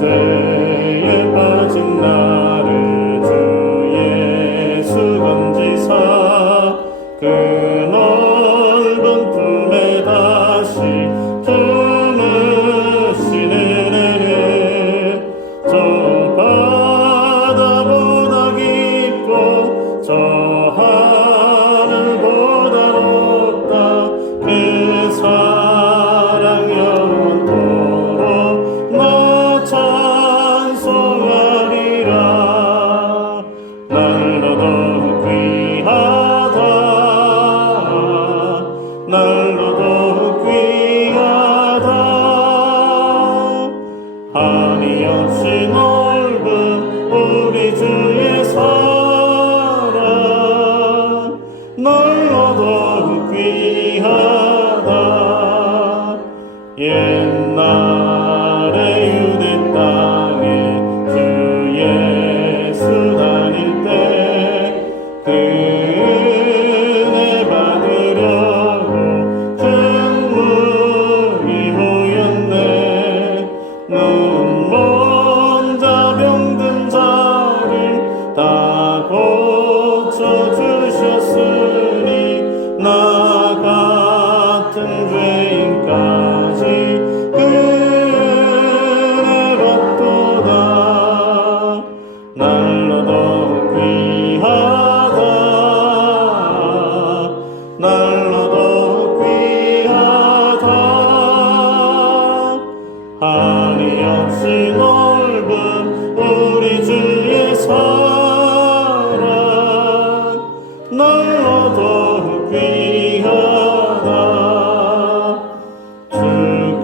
죄에 빠진 나를 주 예수 건지사 그 넓은 품에 다시 품으시는 은혜는 저 바다보다 깊고 저 하늘보다 높다. 그 사랑 영원토록 나 찬송하리라. 날로 더욱 귀하다. 날로 더욱 귀하다. 한이 없이 넓은 우리 주의 사랑 날로 더욱 귀하다. 옛날에 유대 땅에 주 예수 다닐 때 그 은혜 받으려고群물이 모였네. 눈먼 자 병든 자를 다 고쳐주셨으니 나 같은 죄인까지 그 은혜 받도다. 날로 더욱 귀하다. 날로 더욱 귀하다. 한이 없이 넓은 우리 주의 사랑 날로 더욱 귀하다. 주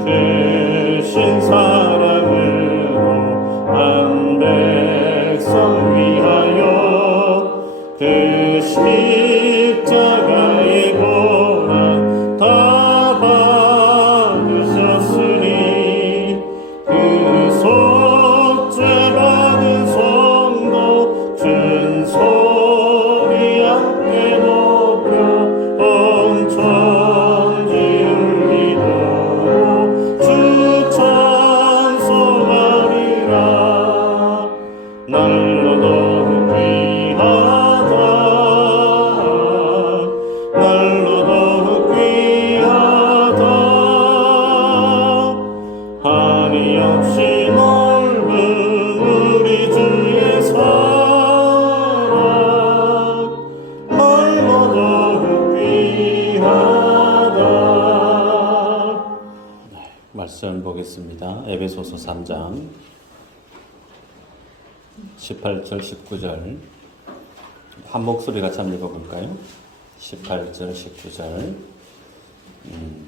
크신 사랑으로 한 백성 위하여 그 십자가의 고난 다 받으셨으니 그 속죄 받은 성도 준소리 함께 높여 온 천지 울리도록 주 찬송하리라. 날로 더욱 귀하다. 날로 더욱 귀하다. 한이 없이 넓은 우리 주의 사랑 날로 더욱 귀하다. 말씀 보겠습니다. 에베소서 3장 18절 19절 한 목소리 같이 한번 읽어볼까요? 18절 19절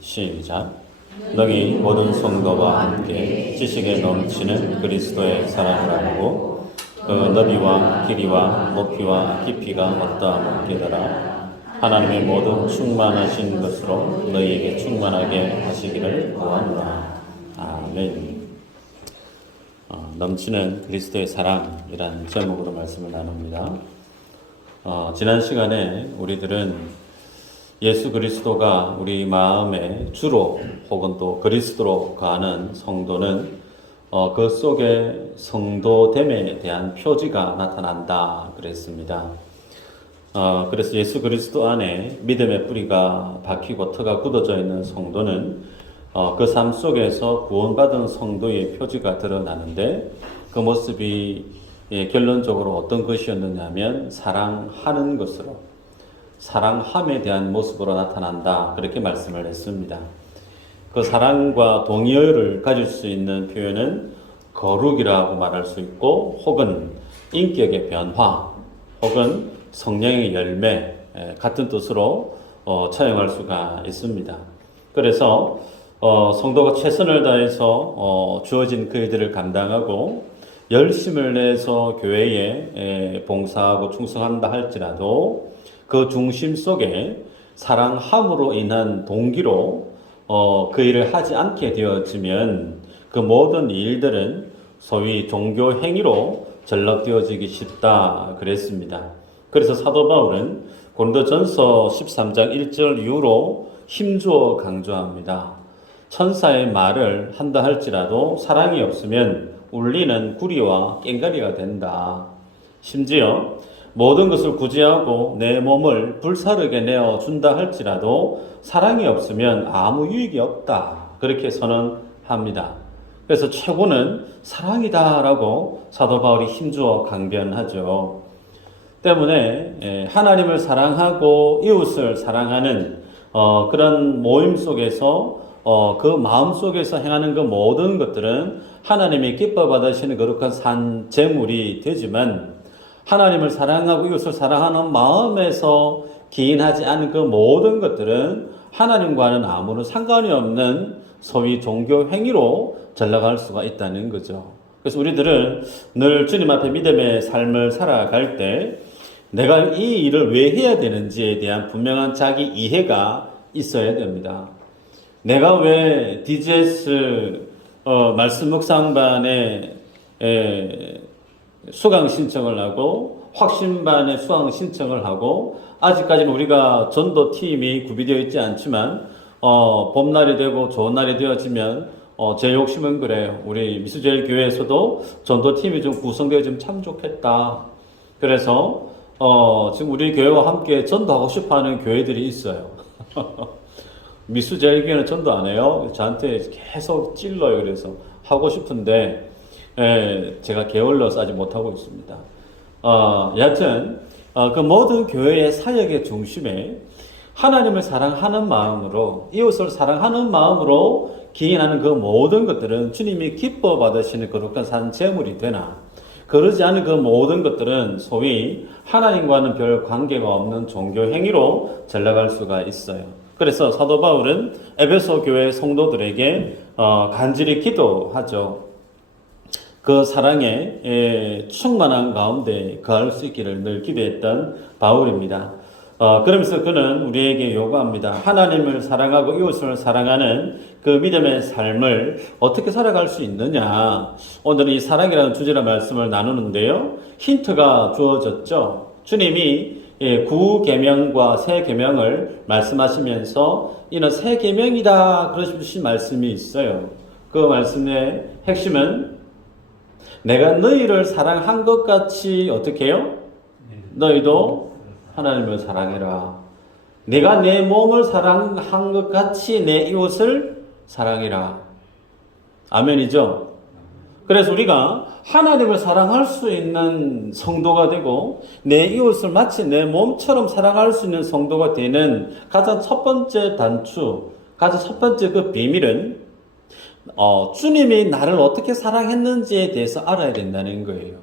시작. 너희 모든 성도와 함께 지식에 넘치는 그리스도의 사랑을 알고 그 너비와 길이와 높이와 깊이가 어떠함을 깨달아 하나님의 모든 충만하신 것으로 너희에게 충만하게 하시기를 구하노라. 아멘. 넘치는 그리스도의 사랑이라는 제목으로 말씀을 나눕니다. 지난 시간에 우리들은 예수 그리스도가 우리 마음에 주로 혹은 또 그리스도로 가는 성도는 그 속에 성도됨에 대한 표지가 나타난다 그랬습니다. 그래서 예수 그리스도 안에 믿음의 뿌리가 박히고 터가 굳어져 있는 성도는 그 삶 속에서 구원받은 성도의 표지가 드러나는데 그 모습이 결론적으로 어떤 것이었느냐 하면 사랑하는 것으로 사랑함에 대한 모습으로 나타난다 그렇게 말씀을 했습니다. 그 사랑과 동의어를 가질 수 있는 표현은 거룩이라고 말할 수 있고 혹은 인격의 변화 혹은 성령의 열매 같은 뜻으로 차용할 수가 있습니다. 그래서 성도가 최선을 다해서 주어진 그 일들을 감당하고 열심을 내서 교회에 봉사하고 충성한다 할지라도 그 중심 속에 사랑함으로 인한 동기로 그 일을 하지 않게 되어지면 그 모든 일들은 소위 종교 행위로 전락되어지기 쉽다 그랬습니다. 그래서 사도 바울은 고린도전서 13장 1절 이후로 힘주어 강조합니다. 천사의 말을 한다 할지라도 사랑이 없으면 울리는 구리와 꽹과리가 된다. 심지어 모든 것을 구제하고 내 몸을 불사르게 내어준다 할지라도 사랑이 없으면 아무 유익이 없다. 그렇게 선언합니다. 그래서 최고는 사랑이다라고 사도 바울이 힘주어 강변하죠. 때문에 하나님을 사랑하고 이웃을 사랑하는 그런 모임 속에서 그 마음 속에서 행하는 그 모든 것들은 하나님이 기뻐 받으시는 거룩한 산 제물이 되지만 하나님을 사랑하고 이웃을 사랑하는 마음에서 기인하지 않은 그 모든 것들은 하나님과는 아무런 상관이 없는 소위 종교 행위로 전락할 수가 있다는 거죠. 그래서 우리들은 늘 주님 앞에 믿음의 삶을 살아갈 때 내가 이 일을 왜 해야 되는지에 대한 분명한 자기 이해가 있어야 됩니다. 내가 왜 DGS 말씀 묵상반에 수강 신청을 하고 확신반에 수강 신청을 하고 아직까지는 우리가 전도팀이 구비되어 있지 않지만 봄날이 되고 좋은 날이 되어지면 제 욕심은 그래요. 우리 미수제일교회에서도 전도팀이 좀 구성되어지면 참 좋겠다. 그래서 지금 우리 교회와 함께 전도하고 싶어하는 교회들이 있어요. 미수제일교회는 전도 안 해요. 저한테 계속 찔러요. 그래서 하고 싶은데 제가 게을러서 아직 못하고 있습니다. 여하튼 그 모든 교회의 사역의 중심에 하나님을 사랑하는 마음으로 이웃을 사랑하는 마음으로 기인하는 그 모든 것들은 주님이 기뻐 받으시는 거룩한 산 제물이 되나 그러지 않은 그 모든 것들은 소위 하나님과는 별 관계가 없는 종교 행위로 전락할 수가 있어요. 그래서 사도 바울은 에베소 교회 성도들에게 간절히 기도하죠. 그 사랑에 충만한 가운데 거할 수 있기를 늘 기도했던 바울입니다. 그러면서 그는 우리에게 요구합니다. 하나님을 사랑하고 이웃을 사랑하는 그 믿음의 삶을 어떻게 살아갈 수 있느냐. 오늘은 이 사랑이라는 주제로 말씀을 나누는데요. 힌트가 주어졌죠. 주님이 구 계명과 새 계명을 말씀하시면서 이는 새 계명이다 그러신 말씀이 있어요. 그 말씀의 핵심은 내가 너희를 사랑한 것 같이 어떻게 해요? 너희도 하나님을 사랑해라. 내가 내 몸을 사랑한 것 같이 내 이웃을 사랑해라. 아멘이죠? 그래서 우리가 하나님을 사랑할 수 있는 성도가 되고 내 이웃을 마치 내 몸처럼 사랑할 수 있는 성도가 되는 가장 첫 번째 단추, 가장 첫 번째 그 비밀은 주님이 나를 어떻게 사랑했는지에 대해서 알아야 된다는 거예요.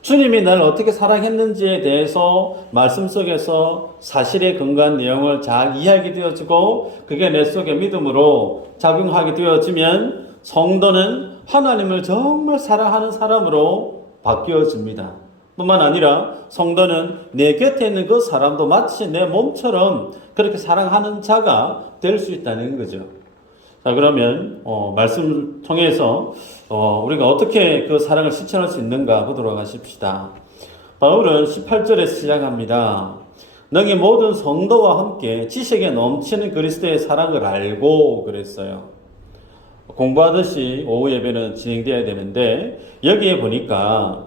주님이 나를 어떻게 사랑했는지에 대해서 말씀 속에서 사실에 근거한 내용을 잘 이해하게 되어지고 그게 내 속에 믿음으로 작용하게 되어지면 성도는 하나님을 정말 사랑하는 사람으로 바뀌어집니다. 뿐만 아니라 성도는 내 곁에 있는 그 사람도 마치 내 몸처럼 그렇게 사랑하는 자가 될 수 있다는 거죠. 자, 그러면 말씀을 통해서 우리가 어떻게 그 사랑을 실천할 수 있는가 보도록 하십시다. 바울은 18절에 시작합니다. 너희 모든 성도와 함께 지식에 넘치는 그리스도의 사랑을 알고 그랬어요. 공부하듯이 오후 예배는 진행되어야 되는데 여기에 보니까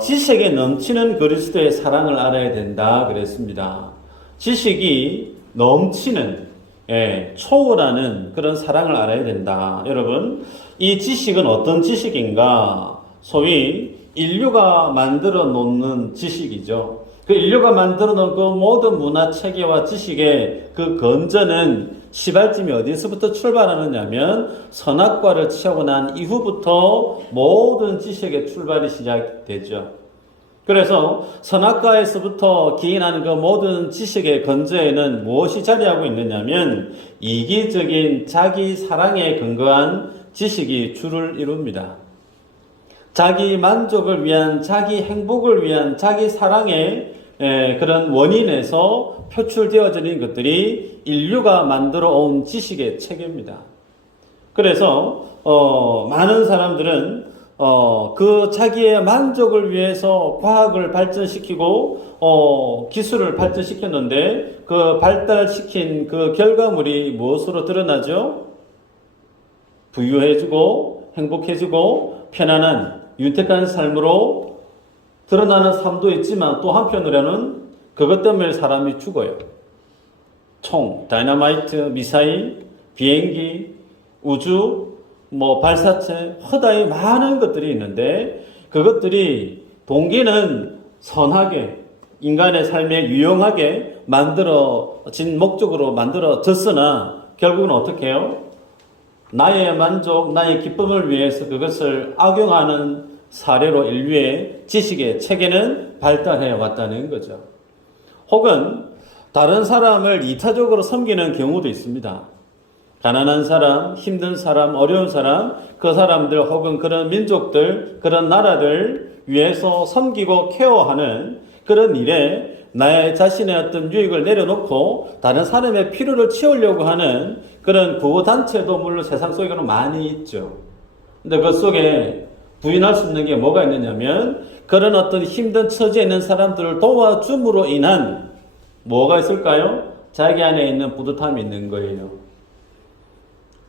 지식에 넘치는 그리스도의 사랑을 알아야 된다 그랬습니다. 지식이 넘치는 초월하는 그런 사랑을 알아야 된다. 여러분, 이 지식은 어떤 지식인가? 소위 인류가 만들어 놓는 지식이죠. 그 인류가 만들어 놓은 그 모든 문화 체계와 지식의 그 건전은 시발점이 어디서부터 출발하느냐면 선악과를 취하고 난 이후부터 모든 지식의 출발이 시작되죠. 그래서 선악과에서부터 기인하는 그 모든 지식의 건조에는 무엇이 자리하고 있느냐면 이기적인 자기 사랑에 근거한 지식이 주를 이룹니다. 자기 만족을 위한, 자기 행복을 위한, 자기 사랑의 그런 원인에서 표출되어지는 것들이 인류가 만들어 온 지식의 체계입니다. 그래서 많은 사람들은 그 자기의 만족을 위해서 과학을 발전시키고 기술을 발전시켰는데 그 발달시킨 그 결과물이 무엇으로 드러나죠? 부유해지고 행복해지고 편안한 윤택한 삶으로 드러나는 삶도 있지만 또 한편으로는 그것 때문에 사람이 죽어요. 총, 다이너마이트, 미사일, 비행기, 우주, 발사체, 허다히 많은 것들이 있는데 그것들이 동기는 선하게 인간의 삶에 유용하게 만들어진 목적으로 만들어졌으나 결국은 어떻게 해요? 나의 만족, 나의 기쁨을 위해서 그것을 악용하는 사례로 인류의 지식의 체계는 발달해 왔다는 거죠. 혹은 다른 사람을 이타적으로 섬기는 경우도 있습니다. 가난한 사람, 힘든 사람, 어려운 사람, 그 사람들 혹은 그런 민족들, 그런 나라들 위해서 섬기고 케어하는 그런 일에 나의 자신의 어떤 유익을 내려놓고 다른 사람의 필요를 채우려고 하는 그런 구호단체도 물론 세상 속에는 많이 있죠. 근데 그 속에 부인할 수 있는 게 뭐가 있느냐면 그런 어떤 힘든 처지에 있는 사람들을 도와줌으로 인한 뭐가 있을까요? 자기 안에 있는 뿌듯함이 있는 거예요.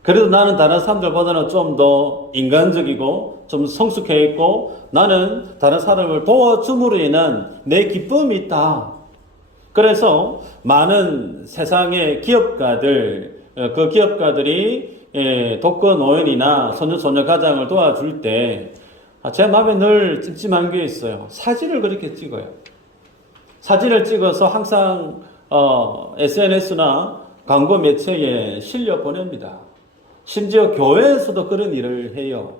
그래도 나는 다른 사람들보다는 좀 더 인간적이고 좀 성숙해 있고 나는 다른 사람을 도와줌으로 인한 내 기쁨이 있다. 그래서 많은 세상의 기업가들, 그 기업가들이 독거 노인이나 소녀 가장을 도와줄 때 제 마음에 늘 찜찜한 게 있어요. 사진을 그렇게 찍어요. 사진을 찍어서 항상 SNS나 광고 매체에 실려 보냅니다. 심지어 교회에서도 그런 일을 해요.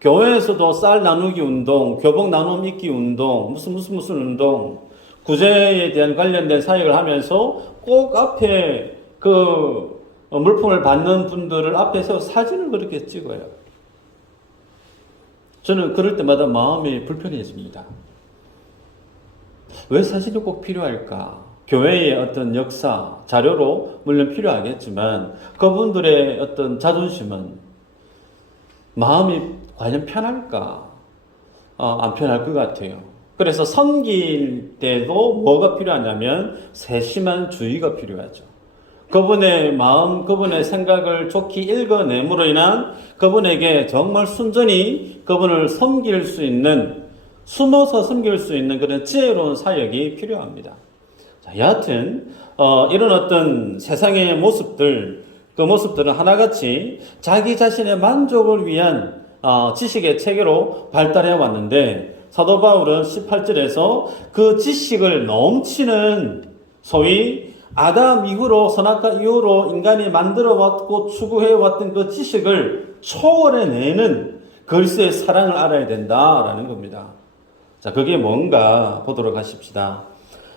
교회에서도 쌀 나누기 운동, 교복 나눔 입기 운동, 무슨 운동, 구제에 대한 관련된 사역을 하면서 꼭 앞에 그 물품을 받는 분들을 앞에서 사진을 그렇게 찍어요. 저는 그럴 때마다 마음이 불편해집니다. 왜 사진이 꼭 필요할까? 교회의 어떤 역사, 자료로 물론 필요하겠지만 그분들의 어떤 자존심은 마음이 과연 편할까? 안 편할 것 같아요. 그래서 섬길 때도 뭐가 필요하냐면 세심한 주의가 필요하죠. 그분의 마음, 그분의 생각을 좋게 읽어냄으로 인한 그분에게 정말 순전히 그분을 섬길 수 있는, 숨어서 섬길 수 있는 그런 지혜로운 사역이 필요합니다. 자, 여하튼 이런 어떤 세상의 모습들, 그 모습들은 하나같이 자기 자신의 만족을 위한 지식의 체계로 발달해 왔는데 사도 바울은 18절에서 그 지식을 넘치는 소위 아담 이후로 선악과 이후로 인간이 만들어 왔고 추구해 왔던 그 지식을 초월해내는 그리스도의 사랑을 알아야 된다라는 겁니다. 자, 그게 뭔가 보도록 하십시다.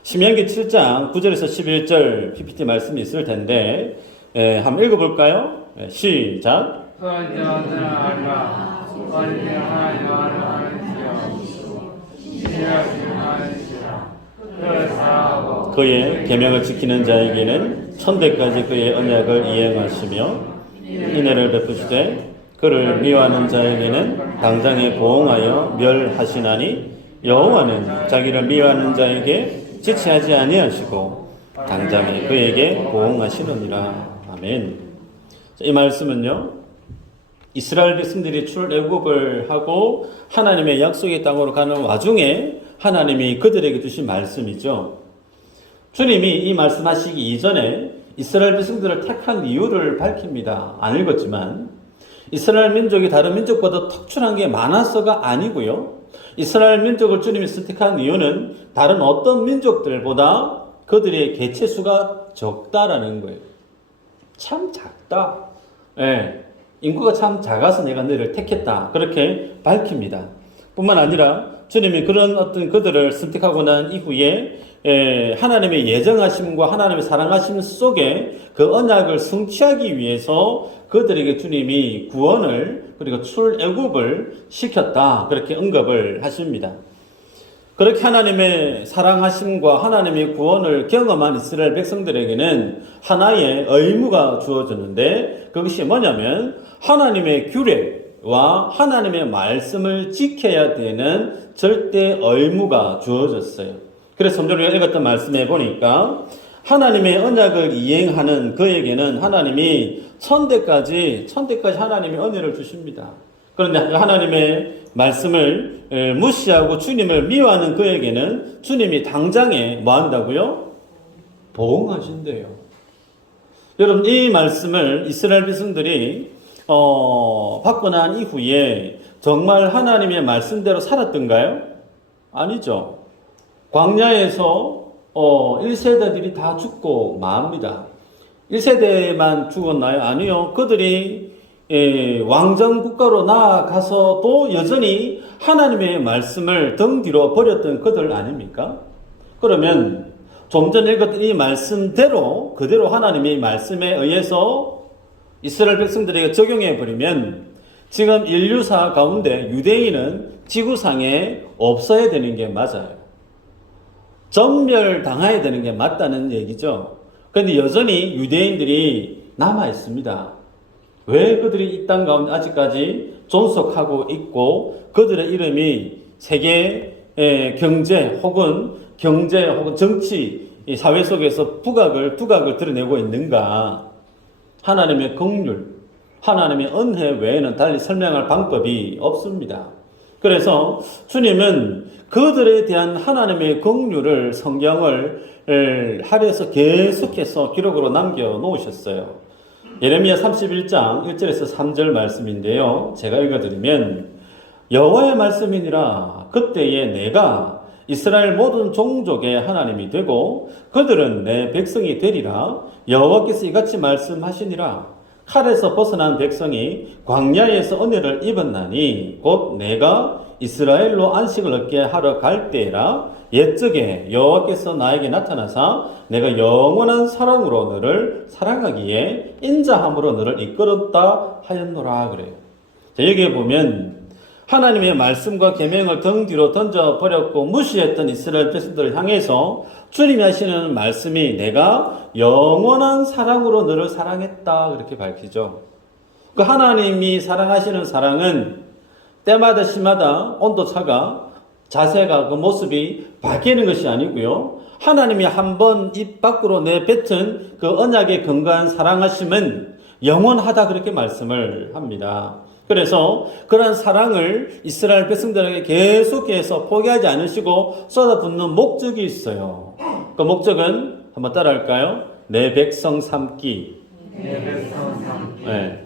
신명기 7장 9절에서 11절 PPT 말씀이 있을 텐데 한번 읽어볼까요? 시작. 그의 계명을 지키는 자에게는 천대까지 그의 언약을 이행하시며 인애를 베푸시되 그를 미워하는 자에게는 당장에 보응하여 멸하시나니 여호와는 자기를 미워하는 자에게 지체하지 아니하시고 당장에 그에게 보응하시느니라. 아멘. 이 말씀은요, 이스라엘 백성들이 출애굽을 하고 하나님의 약속의 땅으로 가는 와중에 하나님이 그들에게 주신 말씀이죠. 주님이 이 말씀하시기 이전에 이스라엘 백성들을 택한 이유를 밝힙니다. 안 읽었지만 이스라엘 민족이 다른 민족보다 특출한 게 많아서가 아니고요. 이스라엘 민족을 주님이 선택한 이유는 다른 어떤 민족들보다 그들의 개체수가 적다라는 거예요. 참 작다. 예, 인구가 참 작아서 내가 너희를 택했다. 그렇게 밝힙니다. 뿐만 아니라 주님이 그런 어떤 그들을 선택하고 난 이후에 하나님의 예정하심과 하나님의 사랑하심 속에 그 언약을 성취하기 위해서 그들에게 주님이 구원을 그리고 출애굽을 시켰다. 그렇게 언급을 하십니다. 그렇게 하나님의 사랑하심과 하나님의 구원을 경험한 이스라엘 백성들에게는 하나의 의무가 주어졌는데 그것이 뭐냐면 하나님의 규례와 하나님의 말씀을 지켜야 되는 절대 의무가 주어졌어요. 그래서 좀 전에 읽었던 말씀에 보니까 하나님의 언약을 이행하는 그에게는 하나님이 천대까지 하나님이 은혜를 주십니다. 그런데 하나님의 말씀을 무시하고 주님을 미워하는 그에게는 주님이 당장에 뭐 한다고요? 보응하신대요. 여러분, 이 말씀을 이스라엘 백성들이 받고 난 이후에 정말 하나님의 말씀대로 살았던가요? 아니죠. 광야에서 1세대들이 다 죽고 맙니다. 1세대만 죽었나요? 아니요. 그들이 왕정 국가로 나아가서도 여전히 하나님의 말씀을 등 뒤로 버렸던 그들 아닙니까? 그러면 좀 전에 읽었던 이 말씀대로 그대로 하나님의 말씀에 의해서 이스라엘 백성들에게 적용해 버리면 지금 인류사 가운데 유대인은 지구상에 없어야 되는 게 맞아요. 전멸당해야 되는 게 맞다는 얘기죠. 그런데 여전히 유대인들이 남아 있습니다. 왜 그들이 이 땅 가운데 아직까지 존속하고 있고 그들의 이름이 세계 경제 혹은 정치 사회 속에서 두각을 드러내고 있는가? 하나님의 긍휼, 하나님의 은혜 외에는 달리 설명할 방법이 없습니다. 그래서 주님은 그들에 대한 하나님의 긍휼을 성경을 할애해서 계속해서 기록으로 남겨놓으셨어요. 예레미야 31장 1절에서 3절 말씀인데요. 제가 읽어드리면 여호와의 말씀이니라 그때에 내가 이스라엘 모든 종족의 하나님이 되고 그들은 내 백성이 되리라 여호와께서 이같이 말씀하시니라 칼에서 벗어난 백성이 광야에서 은혜를 입었나니 곧 내가 이스라엘로 안식을 얻게 하러 갈 때라 옛적에 여호와께서 나에게 나타나사 내가 영원한 사랑으로 너를 사랑하기에 인자함으로 너를 이끌었다 하였노라 그래요. 자, 여기에 보면 하나님의 말씀과 계명을 등 뒤로 던져버렸고 무시했던 이스라엘 백성들을 향해서 주님이 하시는 말씀이 내가 영원한 사랑으로 너를 사랑했다 그렇게 밝히죠. 그 하나님이 사랑하시는 사랑은 때마다 시마다 온도차가 자세가 그 모습이 바뀌는 것이 아니고요. 하나님이 한번 입 밖으로 내뱉은 그 언약의 근거한 사랑하심은 영원하다 그렇게 말씀을 합니다. 그래서 그런 사랑을 이스라엘 백성들에게 계속해서 포기하지 않으시고 쏟아붓는 목적이 있어요. 그 목적은 한번 따라할까요? 내 백성 삼기. 네.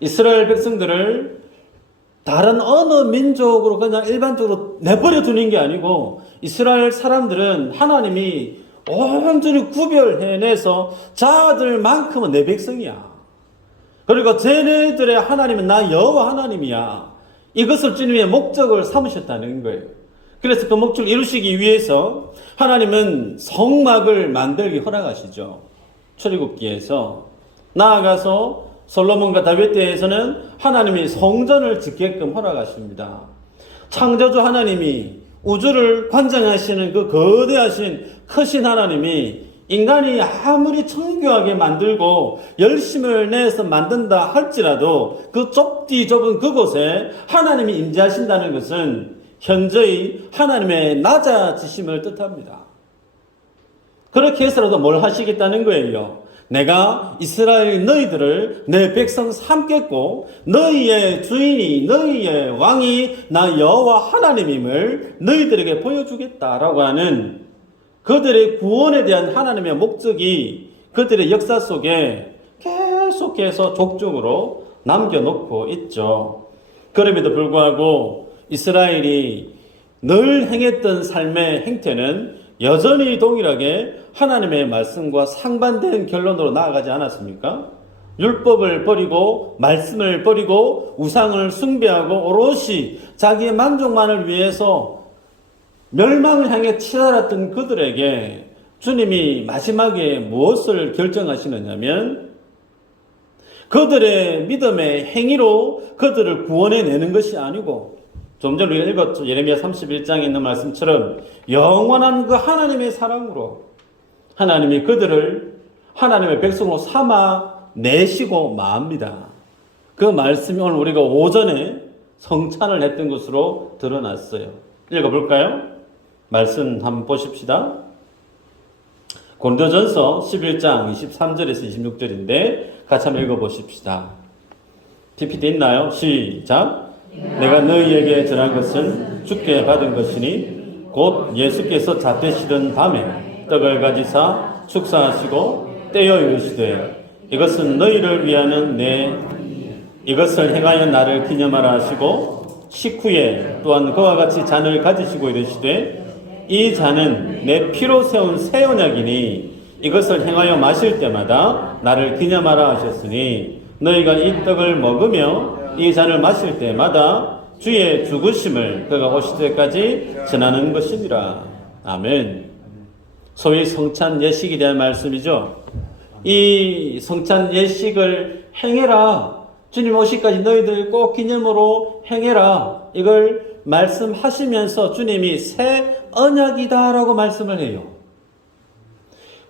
이스라엘 백성들을 다른 어느 민족으로 그냥 일반적으로 내버려 두는 게 아니고 이스라엘 사람들은 하나님이 온전히 구별해내서 자들만큼은 내 백성이야. 그리고 쟤네들의 하나님은 나 여호와 하나님이야. 이것을 주님의 목적을 삼으셨다는 거예요. 그래서 그 목적을 이루시기 위해서 하나님은 성막을 만들기 허락하시죠. 출애굽기에서 나아가서 솔로몬과 다윗 때에서는 하나님이 성전을 짓게끔 허락하십니다. 창조주 하나님이 우주를 관장하시는 그 거대하신 크신 하나님이 인간이 아무리 정교하게 만들고 열심을 내서 만든다 할지라도 그 좁은 그곳에 하나님이 임재하신다는 것은 현저히 하나님의 낮아지심을 뜻합니다. 그렇게 해서라도 뭘 하시겠다는 거예요? 내가 이스라엘 너희들을 내 백성 삼겠고 너희의 주인이 너희의 왕이 나 여호와 하나님임을 너희들에게 보여주겠다라고 하는 그들의 구원에 대한 하나님의 목적이 그들의 역사 속에 계속해서 족적으로 남겨놓고 있죠. 그럼에도 불구하고 이스라엘이 늘 행했던 삶의 행태는 여전히 동일하게 하나님의 말씀과 상반된 결론으로 나아가지 않았습니까? 율법을 버리고 말씀을 버리고 우상을 숭배하고 오롯이 자기의 만족만을 위해서 멸망을 향해 치달았던 그들에게 주님이 마지막에 무엇을 결정하시느냐면 그들의 믿음의 행위로 그들을 구원해내는 것이 아니고 좀 전에 우리가 읽었죠. 예레미야 31장에 있는 말씀처럼 영원한 그 하나님의 사랑으로 하나님이 그들을 하나님의 백성으로 삼아 내시고 맙니다. 그 말씀이 오늘 우리가 오전에 성찬을 했던 것으로 드러났어요. 읽어볼까요? 말씀 한번 보십시다. 고린도전서 11장 23절에서 26절인데 같이 한번 읽어보십시다. PPT 있나요? 시작. 내가 너희에게 전한 것은 주께 받은 것이니 곧 예수께서 잡되시던 밤에 떡을 가지사 축사하시고 떼어 이르시되 이것은 너희를 위하는 이것을 행하여 나를 기념하라 하시고 식후에 또한 그와 같이 잔을 가지시고 이르시되 이 잔은 내 피로 세운 새 언약이니 이것을 행하여 마실 때마다 나를 기념하라 하셨으니 너희가 이 떡을 먹으며 이 잔을 마실 때마다 주의 죽으심을 그가 오실 때까지 전하는 것이니라. 아멘. 소위 성찬 예식에 대한 말씀이죠. 이 성찬 예식을 행해라. 주님 오실까지 너희들 꼭 기념으로 행해라. 이걸 말씀하시면서 주님이 새 언약이다라고 말씀을 해요.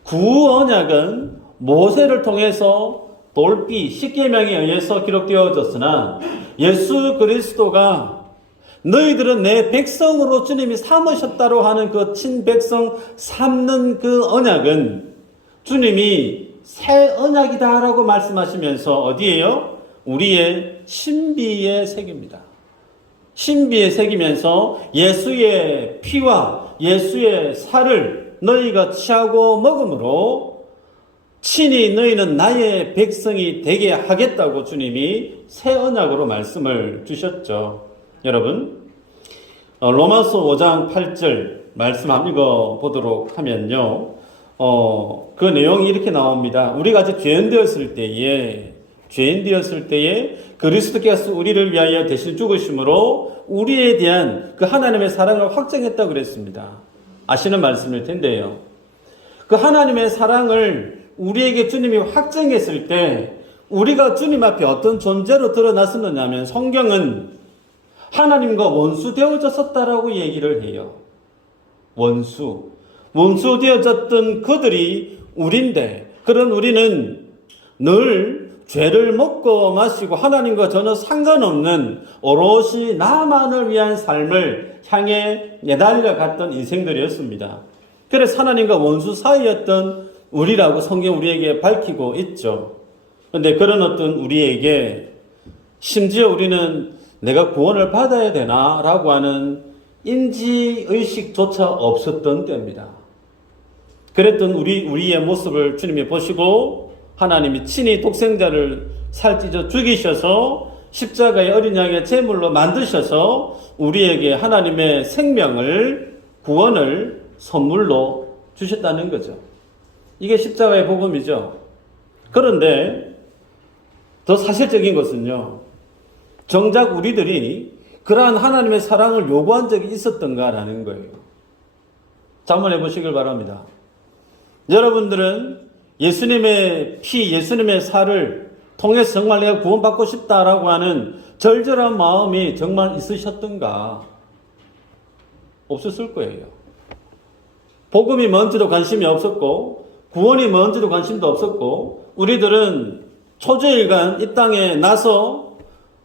구 언약은 모세를 통해서 돌비 십계명에 의해서 기록되어졌으나 예수 그리스도가 너희들은 내 백성으로 주님이 삼으셨다고 하는 그 친백성 삼는 그 언약은 주님이 새 언약이다라고 말씀하시면서 어디에요? 우리의 신비에 새깁니다. 신비에 새기면서 예수의 피와 예수의 살을 너희가 취하고 먹음으로 친히 너희는 나의 백성이 되게 하겠다고 주님이 새 언약으로 말씀을 주셨죠. 여러분, 로마서 5장 8절 말씀 한번 읽어보도록 하면요. 그 내용이 이렇게 나옵니다. 우리가 아직 죄인 되었을 때에 그리스도께서 우리를 위하여 대신 죽으심으로 우리에 대한 그 하나님의 사랑을 확정했다고 그랬습니다. 아시는 말씀일 텐데요. 그 하나님의 사랑을 우리에게 주님이 확정했을 때 우리가 주님 앞에 어떤 존재로 드러났었느냐면 성경은 하나님과 원수 되어졌었다라고 얘기를 해요. 원수 되어졌던 그들이 우리인데 그런 우리는 늘 죄를 먹고 마시고 하나님과 전혀 상관없는 오롯이 나만을 위한 삶을 향해 내달려 갔던 인생들이었습니다. 그래서 하나님과 원수 사이였던 우리라고 성경 우리에게 밝히고 있죠. 그런데 그런 어떤 우리에게 심지어 우리는 내가 구원을 받아야 되나 라고 하는 인지의식조차 없었던 때입니다. 그랬던 우리의 모습을 주님이 보시고 하나님이 친히 독생자를 살찌져 죽이셔서 십자가의 어린 양의 제물로 만드셔서 우리에게 하나님의 생명을 구원을 선물로 주셨다는 거죠. 이게 십자가의 복음이죠. 그런데 더 사실적인 것은요. 정작 우리들이 그러한 하나님의 사랑을 요구한 적이 있었던가라는 거예요. 자, 한번 해보시길 바랍니다. 여러분들은 예수님의 피, 예수님의 살을 통해서 정말 내가 구원받고 싶다라고 하는 절절한 마음이 정말 있으셨던가? 없었을 거예요. 복음이 뭔지도 관심이 없었고 구원이 뭔지도 관심도 없었고 우리들은 초저일간 이 땅에 나서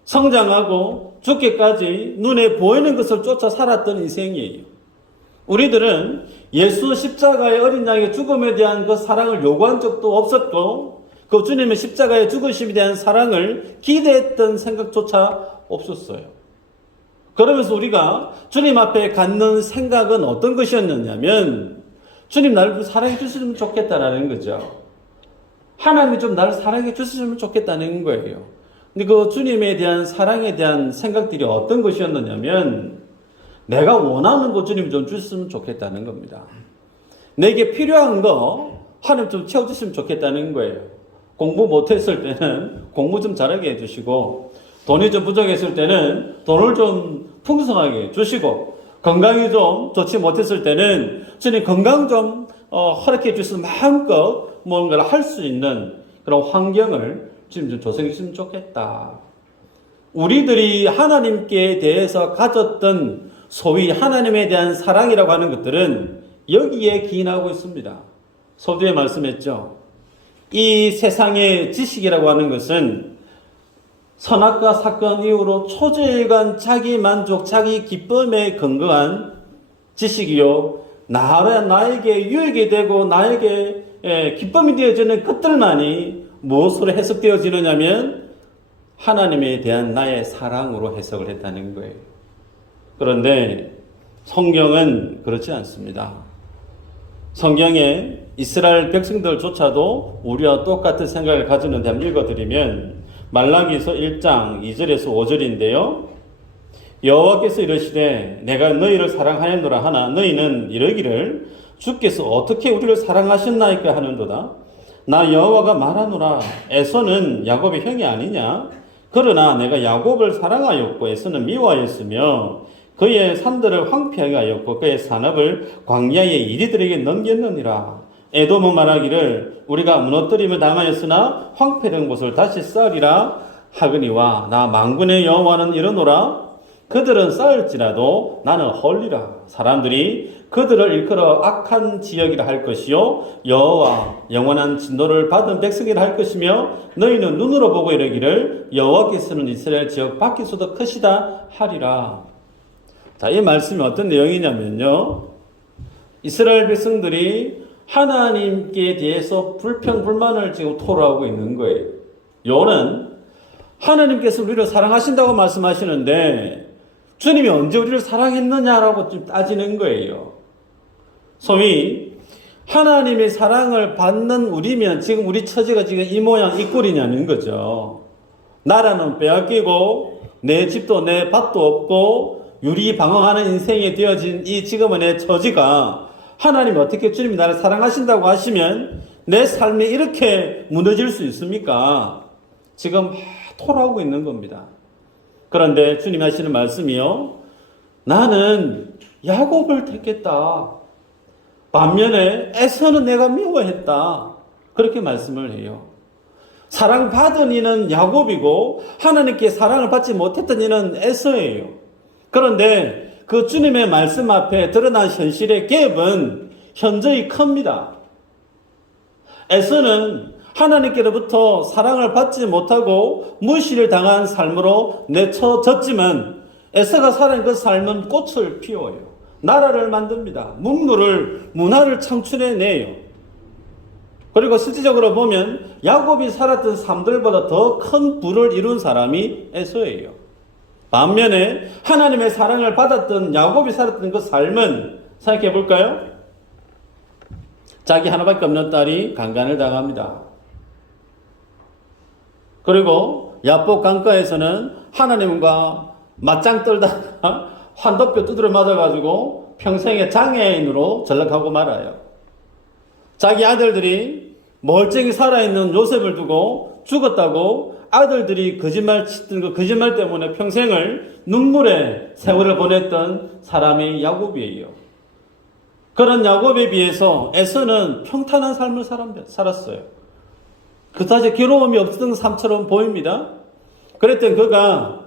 성장하고 죽기까지 눈에 보이는 것을 쫓아 살았던 인생이에요. 우리들은 예수 십자가의 어린 양의 죽음에 대한 그 사랑을 요구한 적도 없었고 그 주님의 십자가의 죽으심에 대한 사랑을 기대했던 생각조차 없었어요. 그러면서 우리가 주님 앞에 갖는 생각은 어떤 것이었느냐면 주님 나를 사랑해 주시면 좋겠다라는 거죠. 하나님이 좀 나를 사랑해 주시면 좋겠다는 거예요. 근데 그 주님에 대한 사랑에 대한 생각들이 어떤 것이었느냐면 내가 원하는 거 주님 좀 주셨으면 좋겠다는 겁니다. 내게 필요한 거 하나님 좀 채워주시면 좋겠다는 거예요. 공부 못했을 때는 공부 좀 잘하게 해주시고 돈이 좀 부족했을 때는 돈을 좀 풍성하게 주시고 건강이 좀 좋지 못했을 때는 주님 건강 좀 허락해 주셔서 마음껏 뭔가를 할 수 있는 그런 환경을 주님 좀 조성해 주시면 좋겠다. 우리들이 하나님께 대해서 가졌던 소위 하나님에 대한 사랑이라고 하는 것들은 여기에 기인하고 있습니다. 서두에 말씀했죠. 이 세상의 지식이라고 하는 것은 선악과 사건 이후로 초저일간 자기 만족, 자기 기쁨에 근거한 지식이요. 나에게 유익이 되고 나에게 기쁨이 되어지는 것들만이 무엇으로 해석되어지느냐면 하나님에 대한 나의 사랑으로 해석을 했다는 거예요. 그런데 성경은 그렇지 않습니다. 성경에 이스라엘 백성들조차도 우리와 똑같은 생각을 가지는데 한번 읽어드리면 말라기서 1장 2절에서 5절인데요. 여호와께서 이르시되 내가 너희를 사랑하였노라 하나 너희는 이러기를 주께서 어떻게 우리를 사랑하셨나이까 하는도다. 나 여호와가 말하노라 에서는 야곱의 형이 아니냐. 그러나 내가 야곱을 사랑하였고 에서는 미워하였으며 그의 산들을 황폐하게 하였고 그의 산업을 광야의 이리들에게 넘겼느니라. 에돔은 말하기를 우리가 무너뜨림을 당하였으나 황폐된 곳을 다시 쌓으리라 하거니와 나 만군의 여호와는 이르노라. 그들은 쌓을지라도 나는 헐리라. 사람들이 그들을 일컬어 악한 지역이라 할 것이요 여호와 영원한 진노를 받은 백성이라 할 것이며 너희는 눈으로 보고 이르기를 여호와께서는 이스라엘 지역 밖에서도 크시다 하리라. 자, 이 말씀이 어떤 내용이냐면요. 이스라엘 백성들이 하나님께 대해서 불평불만을 지금 토로하고 있는 거예요. 요는 하나님께서 우리를 사랑하신다고 말씀하시는데 주님이 언제 우리를 사랑했느냐라고 좀 따지는 거예요. 소위 하나님의 사랑을 받는 우리면 지금 우리 처지가 지금 이 모양 이 꼴이냐는 거죠. 나라는 빼앗기고 내 집도 내 밭도 없고 유리방황하는 인생이 되어진 이 지금의 내 처지가 하나님이 어떻게 주님이 나를 사랑하신다고 하시면 내 삶이 이렇게 무너질 수 있습니까? 지금 토로하고 있는 겁니다. 그런데 주님이 하시는 말씀이요. 나는 야곱을 택했다. 반면에 에서는 내가 미워했다. 그렇게 말씀을 해요. 사랑받은 이는 야곱이고 하나님께 사랑을 받지 못했던 이는 에서예요. 그런데 그 주님의 말씀 앞에 드러난 현실의 갭은 현저히 큽니다. 에서는 하나님께로부터 사랑을 받지 못하고 무시를 당한 삶으로 내쳐졌지만 에서가 살아낸 그 삶은 꽃을 피워요. 나라를 만듭니다. 문화를 창출해내요. 그리고 실질적으로 보면 야곱이 살았던 삶들보다 더 큰 부를 이룬 사람이 에서예요. 반면에 하나님의 사랑을 받았던 야곱이 살았던 그 삶은 생각해 볼까요? 자기 하나밖에 없는 딸이 강간을 당합니다. 그리고 야복 강가에서는 하나님과 맞짱 떨다가 환도뼈 두드려 맞아가지고 평생의 장애인으로 전락하고 말아요. 자기 아들들이 멀쩡히 살아있는 요셉을 두고 죽었다고 아들들이 거짓말 치던 그 거짓말 때문에 평생을 눈물의 세월을 보냈던 사람이 야곱이에요. 그런 야곱에 비해서 에서는 평탄한 삶을 살았어요. 그다지 괴로움이 없었던 삶처럼 보입니다. 그랬던 그가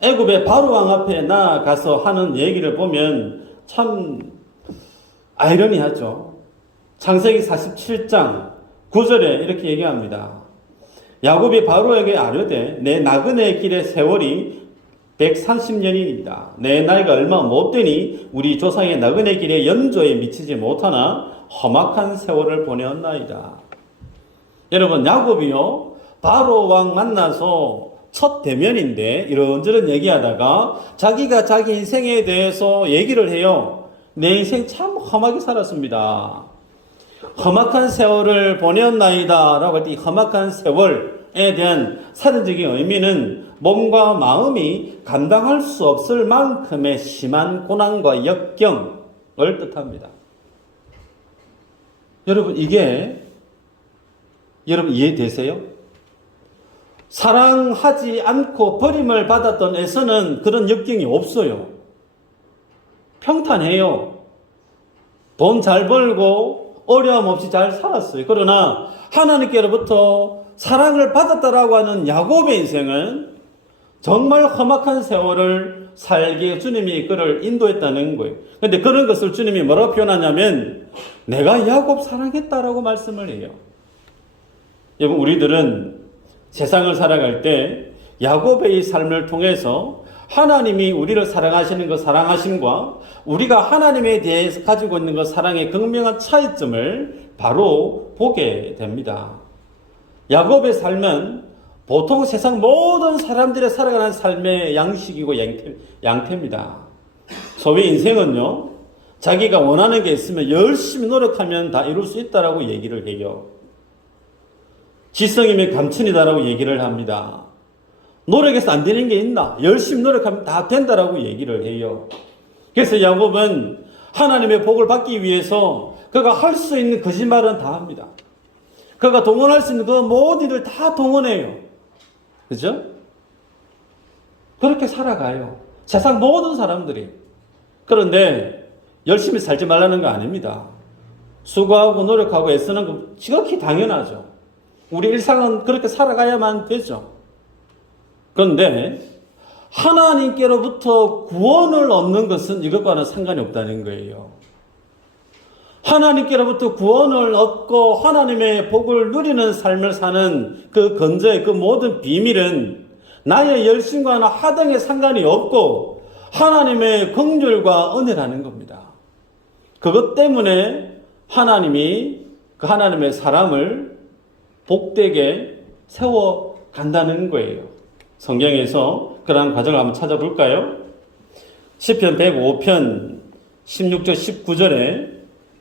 애굽의 바로 왕 앞에 나아가서 하는 얘기를 보면 참 아이러니하죠. 창세기 47장 9절에 이렇게 얘기합니다. 야곱이 바로에게 아뢰되 내 나그네의 길의 세월이 130년이니이다. 내 나이가 얼마 못 되니 우리 조상의 나그네 길의 연조에 미치지 못하나 험악한 세월을 보내었나이다. 여러분, 야곱이요 바로 왕 만나서 첫 대면인데 이런저런 얘기하다가 자기가 자기 인생에 대해서 얘기를 해요. 내 인생 참 험하게 살았습니다. 험악한 세월을 보내었나이다 라고 할 때 이 험악한 세월에 대한 사전적인 의미는 몸과 마음이 감당할 수 없을 만큼의 심한 고난과 역경을 뜻합니다. 여러분, 여러분 이해되세요? 사랑하지 않고 버림을 받았던 에서는 그런 역경이 없어요. 평탄해요. 돈 잘 벌고 어려움 없이 잘 살았어요. 그러나 하나님께로부터 사랑을 받았다라고 하는 야곱의 인생은 정말 험악한 세월을 살게 주님이 그를 인도했다는 거예요. 그런데 그런 것을 주님이 뭐라고 표현하냐면 내가 야곱 사랑했다라고 말씀을 해요. 여러분, 우리들은 세상을 살아갈 때 야곱의 삶을 통해서 하나님이 우리를 사랑하시는 그 사랑하심과 우리가 하나님에 대해서 가지고 있는 그 사랑의 극명한 차이점을 바로 보게 됩니다. 야곱의 삶은 보통 세상 모든 사람들의 살아가는 삶의 양식이고 양태입니다. 소위 인생은요, 자기가 원하는 게 있으면 열심히 노력하면 다 이룰 수 있다라고 얘기를 해요. 지성이면 감천이다라고 얘기를 합니다. 노력해서 안 되는 게 있나? 열심히 노력하면 다 된다라고 얘기를 해요. 그래서 야곱은 하나님의 복을 받기 위해서 그가 할 수 있는 거짓말은 다 합니다. 그가 동원할 수 있는 그 모든 일을 다 동원해요. 그죠? 그렇게 살아가요. 세상 모든 사람들이. 그런데 열심히 살지 말라는 거 아닙니다. 수고하고 노력하고 애쓰는 거 지극히 당연하죠. 우리 일상은 그렇게 살아가야만 되죠. 그런데 하나님께로부터 구원을 얻는 것은 이것과는 상관이 없다는 거예요. 하나님께로부터 구원을 얻고 하나님의 복을 누리는 삶을 사는 그 건져의 그 모든 비밀은 나의 열심과는 하등의 상관이 없고 하나님의 긍휼과 은혜라는 겁니다. 그것 때문에 하나님이 그 하나님의 사람을 복되게 세워간다는 거예요. 성경에서 그러한 과정을 한번 찾아볼까요? 시편 105편 16절 19절에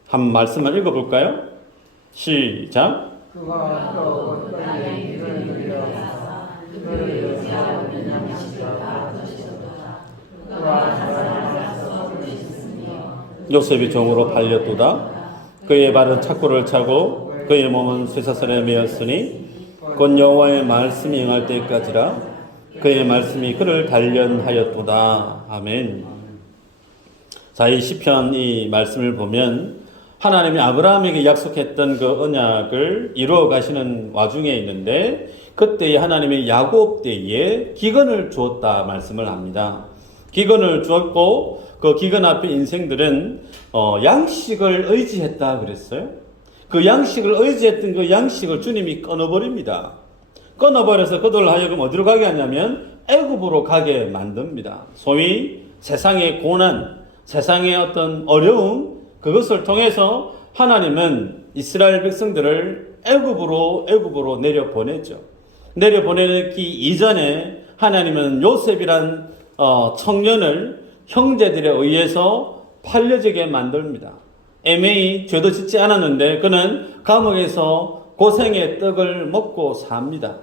한 말씀을 읽어볼까요? 시작. 그가 또 나의 길을 늘려서 그를 의지하고 있는 양식을 다 거두셨도다. 그와 자살하면서 부르셨으며 요셉이 종으로 팔렸도다. 그의 발은 착고를 차고 그의 몸은 쇠사슬에 매였으니 곧 여호와의 말씀이 응할 때까지라. 그의 말씀이 그를 단련하였도다. 아멘. 자, 이 시편 이 말씀을 보면 하나님이 아브라함에게 약속했던 그 언약을 이루어 가시는 와중에 있는데 그때에 하나님이 야곱 때에 기근을 주었다 말씀을 합니다. 기근을 주었고 그 기근 앞에 인생들은 양식을 의지했다 그랬어요. 그 양식을 의지했던 그 양식을 주님이 끊어버립니다. 끊어버려서 그들을 하여금 어디로 가게 하냐면 애굽으로 가게 만듭니다. 소위 세상의 고난, 세상의 어떤 어려움, 그것을 통해서 하나님은 이스라엘 백성들을 애굽으로 내려보냈죠. 내려보내기 이전에 하나님은 요셉이란 청년을 형제들에 의해서 팔려지게 만듭니다. 애매히 죄도 짓지 않았는데 그는 감옥에서 고생의 떡을 먹고 삽니다.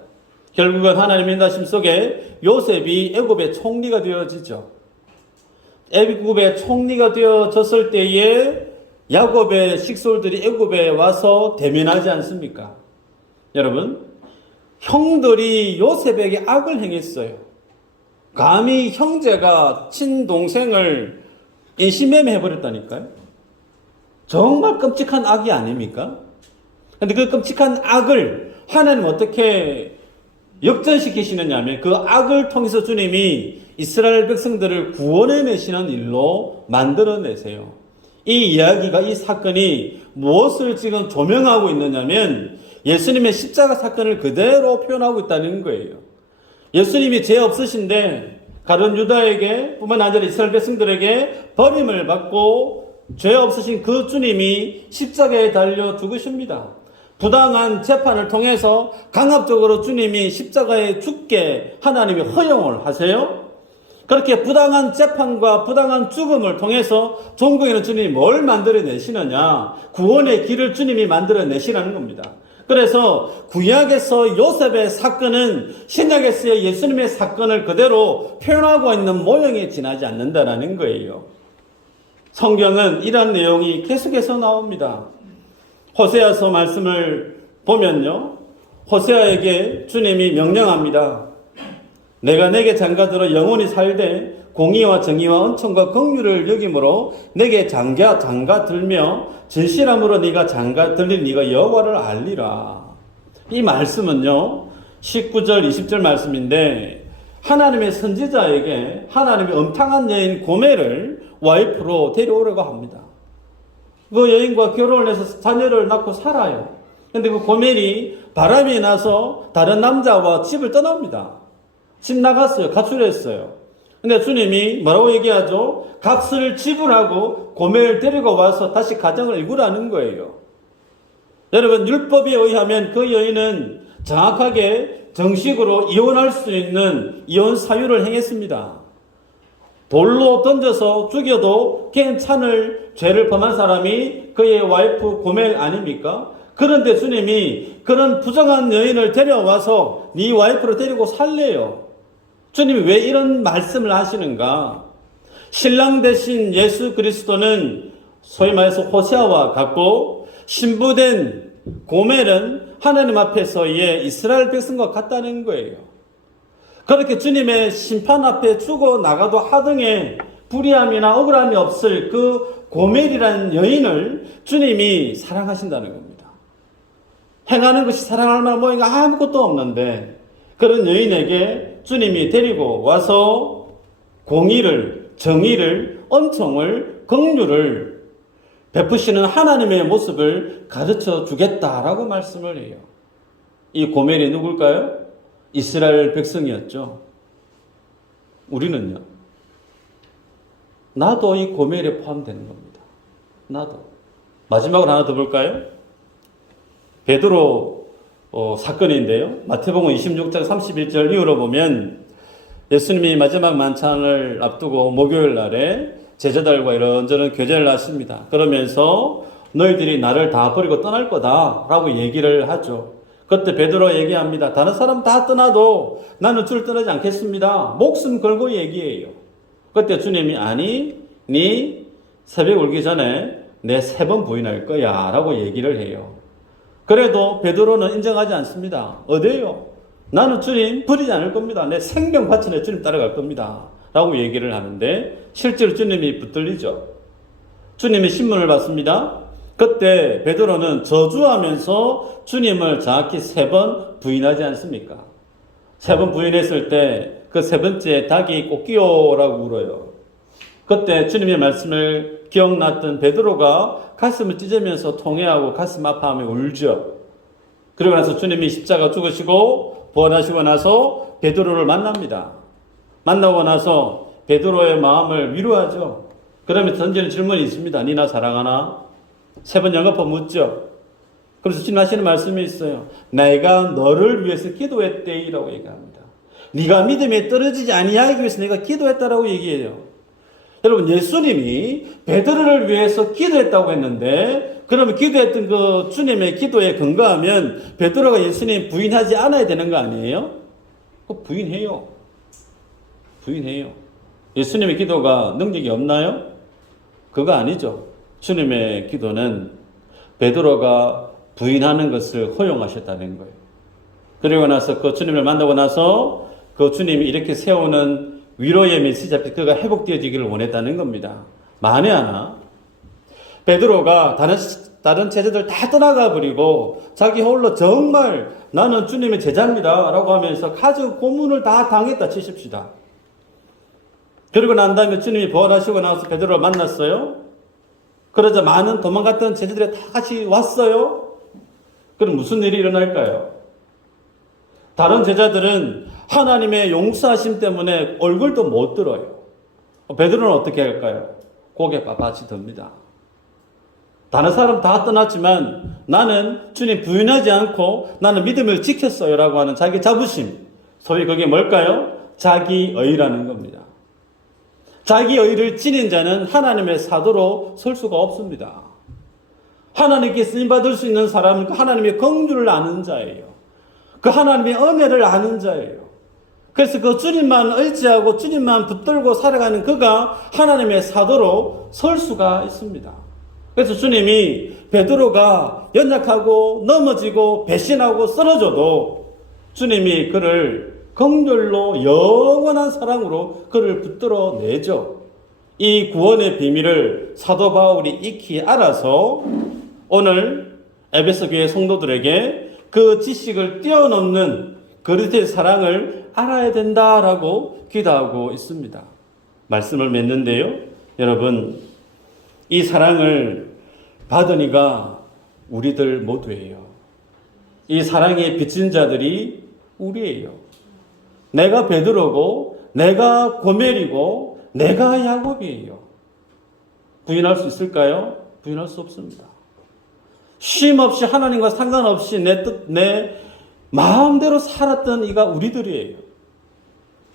결국은 하나님의 인도하심 속에 요셉이 애굽의 총리가 되어지죠. 애굽의 총리가 되어졌을 때에 야곱의 식솔들이 애굽에 와서 대면하지 않습니까? 여러분, 형들이 요셉에게 악을 행했어요. 감히 형제가 친동생을 인신매매해버렸다니까요. 정말 끔찍한 악이 아닙니까? 근데 그 끔찍한 악을 하나님 어떻게 역전시키시느냐 하면 그 악을 통해서 주님이 이스라엘 백성들을 구원해내시는 일로 만들어내세요. 이 이야기가, 이 사건이 무엇을 지금 조명하고 있느냐면 예수님의 십자가 사건을 그대로 표현하고 있다는 거예요. 예수님이 죄 없으신데 가룟 유다에게 뿐만 아니라 이스라엘 백성들에게 버림을 받고 죄 없으신 그 주님이 십자가에 달려 죽으십니다. 부당한 재판을 통해서 강압적으로 주님이 십자가에 죽게 하나님이 허용을 하세요. 그렇게 부당한 재판과 부당한 죽음을 통해서 종국에는 주님이 뭘 만들어내시느냐? 구원의 길을 주님이 만들어내시라는 겁니다. 그래서 구약에서 요셉의 사건은 신약에서의 예수님의 사건을 그대로 표현하고 있는 모형에 지나지 않는다라는 거예요. 성경은 이런 내용이 계속해서 나옵니다. 호세아서 말씀을 보면요, 호세아에게 주님이 명령합니다. 내가 내게 장가들어 영원히 살되 공의와 정의와 은총과 긍휼을 여김으로 내게 장가 들며 진실함으로 네가 장가 들린 네가 여호와를 알리라. 이 말씀은요 19절 20절 말씀인데 하나님의 선지자에게 하나님의 음탕한 여인 고멜을 와이프로 데려오려고 합니다. 그 여인과 결혼을 해서 자녀를 낳고 살아요. 근데 그 고멜이 바람이 나서 다른 남자와 집을 떠납니다. 집 나갔어요. 가출했어요. 근데 주님이 뭐라고 얘기하죠? 값을 지불하고 고멜을 데리고 와서 다시 가정을 이루라는 거예요. 여러분, 율법에 의하면 그 여인은 정확하게 정식으로 이혼할 수 있는 이혼 사유를 행했습니다. 돌로 던져서 죽여도 괜찮을 죄를 범한 사람이 그의 와이프 고멜 아닙니까? 그런데 주님이 그런 부정한 여인을 데려와서 네 와이프를 데리고 살래요. 주님이 왜 이런 말씀을 하시는가? 신랑 대신 예수 그리스도는 소위 말해서 호세아와 같고, 신부된 고멜은 하나님 앞에서의 이스라엘 백성과 같다는 거예요. 그렇게 주님의 심판 앞에 죽어 나가도 하등의 불의함이나 억울함이 없을 그 고멜이라는 여인을 주님이 사랑하신다는 겁니다. 행하는 것이 사랑할 만한 모양이 아무것도 없는데 그런 여인에게 주님이 데리고 와서 공의를, 정의를, 은총을, 긍휼을 베푸시는 하나님의 모습을 가르쳐 주겠다라고 말씀을 해요. 이 고멜이 누굴까요? 이스라엘 백성이었죠. 우리는요? 나도 이 고멜에 포함되는 겁니다. 나도. 마지막으로 하나 더 볼까요? 베드로 사건인데요. 마태복음 26장 31절 이후로 보면 예수님이 마지막 만찬을 앞두고 목요일 날에 제자들과 이런저런 교제를 하십니다. 그러면서 너희들이 나를 다 버리고 떠날 거다 라고 얘기를 하죠. 그때 베드로가 얘기합니다. 다른 사람 다 떠나도 나는 주를 떠나지 않겠습니다. 목숨 걸고 얘기해요. 그때 주님이 아니, 네 새벽 울기 전에 내 3번 부인할 거야 라고 얘기를 해요. 그래도 베드로는 인정하지 않습니다. 어디에요? 나는 주님 버리지 않을 겁니다. 내 생명 바쳐내 주님 따라갈 겁니다. 라고 얘기를 하는데 실제로 주님이 붙들리죠. 주님이 신문을 받습니다. 그때 베드로는 저주하면서 주님을 정확히 3번 부인하지 않습니까? 3번 부인했을 때 그 3번째 닭이 꽃기요라고 울어요. 그때 주님의 말씀을 기억났던 베드로가 가슴을 찢으면서 통회하고 가슴 아파하며 울죠. 그리고 나서 주님이 십자가 죽으시고 부활하시고 나서 베드로를 만납니다. 만나고 나서 베드로의 마음을 위로하죠. 그러면 던지는 질문이 있습니다. 니나 사랑하나? 3번 연거푸 묻죠. 그래서 주님 하시는 말씀이 있어요. 내가 너를 위해서 기도했대이라고 얘기합니다. 네가 믿음에 떨어지지 아니하기 위해서 내가 기도했다라고 얘기해요. 여러분, 예수님이 베드로를 위해서 기도했다고 했는데 그러면 기도했던 그 주님의 기도에 근거하면 베드로가 예수님 부인하지 않아야 되는 거 아니에요? 부인해요. 부인해요. 예수님의 기도가 능력이 없나요? 그거 아니죠. 주님의 기도는 베드로가 부인하는 것을 허용하셨다는 거예요. 그리고 나서 그 주님을 만나고 나서 그 주님이 이렇게 세우는 위로의 메시지 앞에 그가 회복되어지기를 원했다는 겁니다. 만에 하나 베드로가 다른 제자들 다 떠나가 버리고 자기 홀로 정말 나는 주님의 제자입니다 라고 하면서 가족 고문을 다 당했다 치십시다. 그리고 난 다음에 주님이 부활하시고 나서 베드로를 만났어요. 그러자 많은 도망갔던 제자들이 다 같이 왔어요. 그럼 무슨 일이 일어날까요? 다른 제자들은 하나님의 용서하심 때문에 얼굴도 못 들어요. 베드로는 어떻게 할까요? 고개 빳빳이 듭니다. 다른 사람 다 떠났지만 나는 주님 부인하지 않고 나는 믿음을 지켰어요 라고 하는 자기 자부심, 소위 그게 뭘까요? 자기의라는 겁니다. 자기의를 지닌 자는 하나님의 사도로 설 수가 없습니다. 하나님께 쓰임받을 수 있는 사람은 그 하나님의 긍휼을 아는 자예요. 그 하나님의 은혜를 아는 자예요. 그래서 그 주님만 의지하고 주님만 붙들고 살아가는 그가 하나님의 사도로 설 수가 있습니다. 그래서 주님이 베드로가 연약하고 넘어지고 배신하고 쓰러져도 주님이 그를 긍휼로 영원한 사랑으로 그를 붙들어 내죠. 이 구원의 비밀을 사도 바울이 익히 알아서 오늘 에베소 교회 성도들에게 그 지식을 뛰어넘는 그리스도의 사랑을 알아야 된다라고 기도하고 있습니다. 말씀을 맺는데요. 여러분, 이 사랑을 받은 이가 우리들 모두예요. 이 사랑에 빚진 자들이 우리예요. 내가 베드로고 내가 고멜이고 내가 야곱이에요. 부인할 수 있을까요? 부인할 수 없습니다. 쉼 없이 하나님과 상관없이 내 마음대로 살았던 이가 우리들이에요.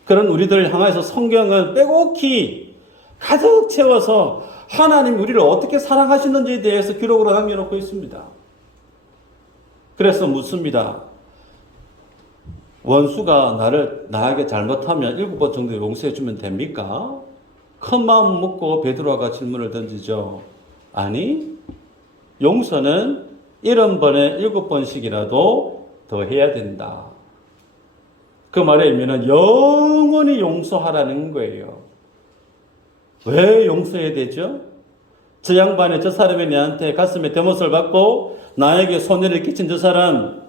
그런 우리들을 향해서 성경은 빼곡히 가득 채워서 하나님 우리를 어떻게 사랑하시는지에 대해서 기록으로 남겨놓고 있습니다. 그래서 묻습니다. 원수가 나에게 잘못하면 7번 정도 용서해 주면 됩니까? 큰 마음 먹고 베드로가 질문을 던지죠. 아니, 용서는 70번에 7번씩이라도 더 해야 된다. 그 말의 의미는 영원히 용서하라는 거예요. 왜 용서해야 되죠? 저 양반이 저 사람이 내한테 가슴에 대못을 받고 나에게 손해를 끼친 저 사람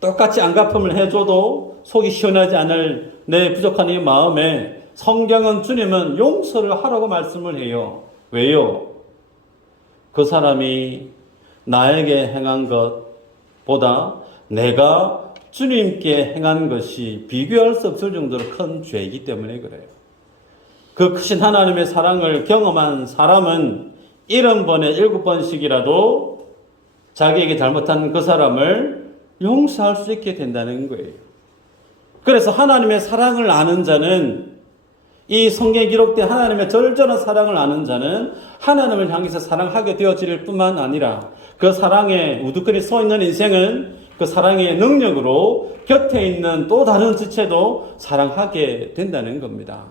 똑같이 안갚음을 해줘도 속이 시원하지 않을 내 부족한 이 마음에 성경은 주님은 용서를 하라고 말씀을 해요. 왜요? 그 사람이 나에게 행한 것보다 내가 주님께 행한 것이 비교할 수 없을 정도로 큰 죄이기 때문에 그래요. 그 크신 하나님의 사랑을 경험한 사람은 70번에 7번씩이라도 자기에게 잘못한 그 사람을 용서할 수 있게 된다는 거예요. 그래서 하나님의 사랑을 아는 자는, 이 성경에 기록된 하나님의 절절한 사랑을 아는 자는 하나님을 향해서 사랑하게 되어질 뿐만 아니라 그 사랑에 우두커니 서 있는 인생은 그 사랑의 능력으로 곁에 있는 또 다른 지체도 사랑하게 된다는 겁니다.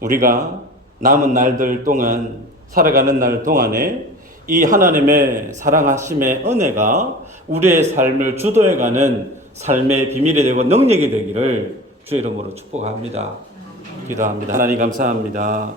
우리가 남은 날들 동안, 살아가는 날 동안에 이 하나님의 사랑하심의 은혜가 우리의 삶을 주도해가는 삶의 비밀이 되고 능력이 되기를 주의 이름으로 축복합니다. 기도합니다. 하나님 감사합니다.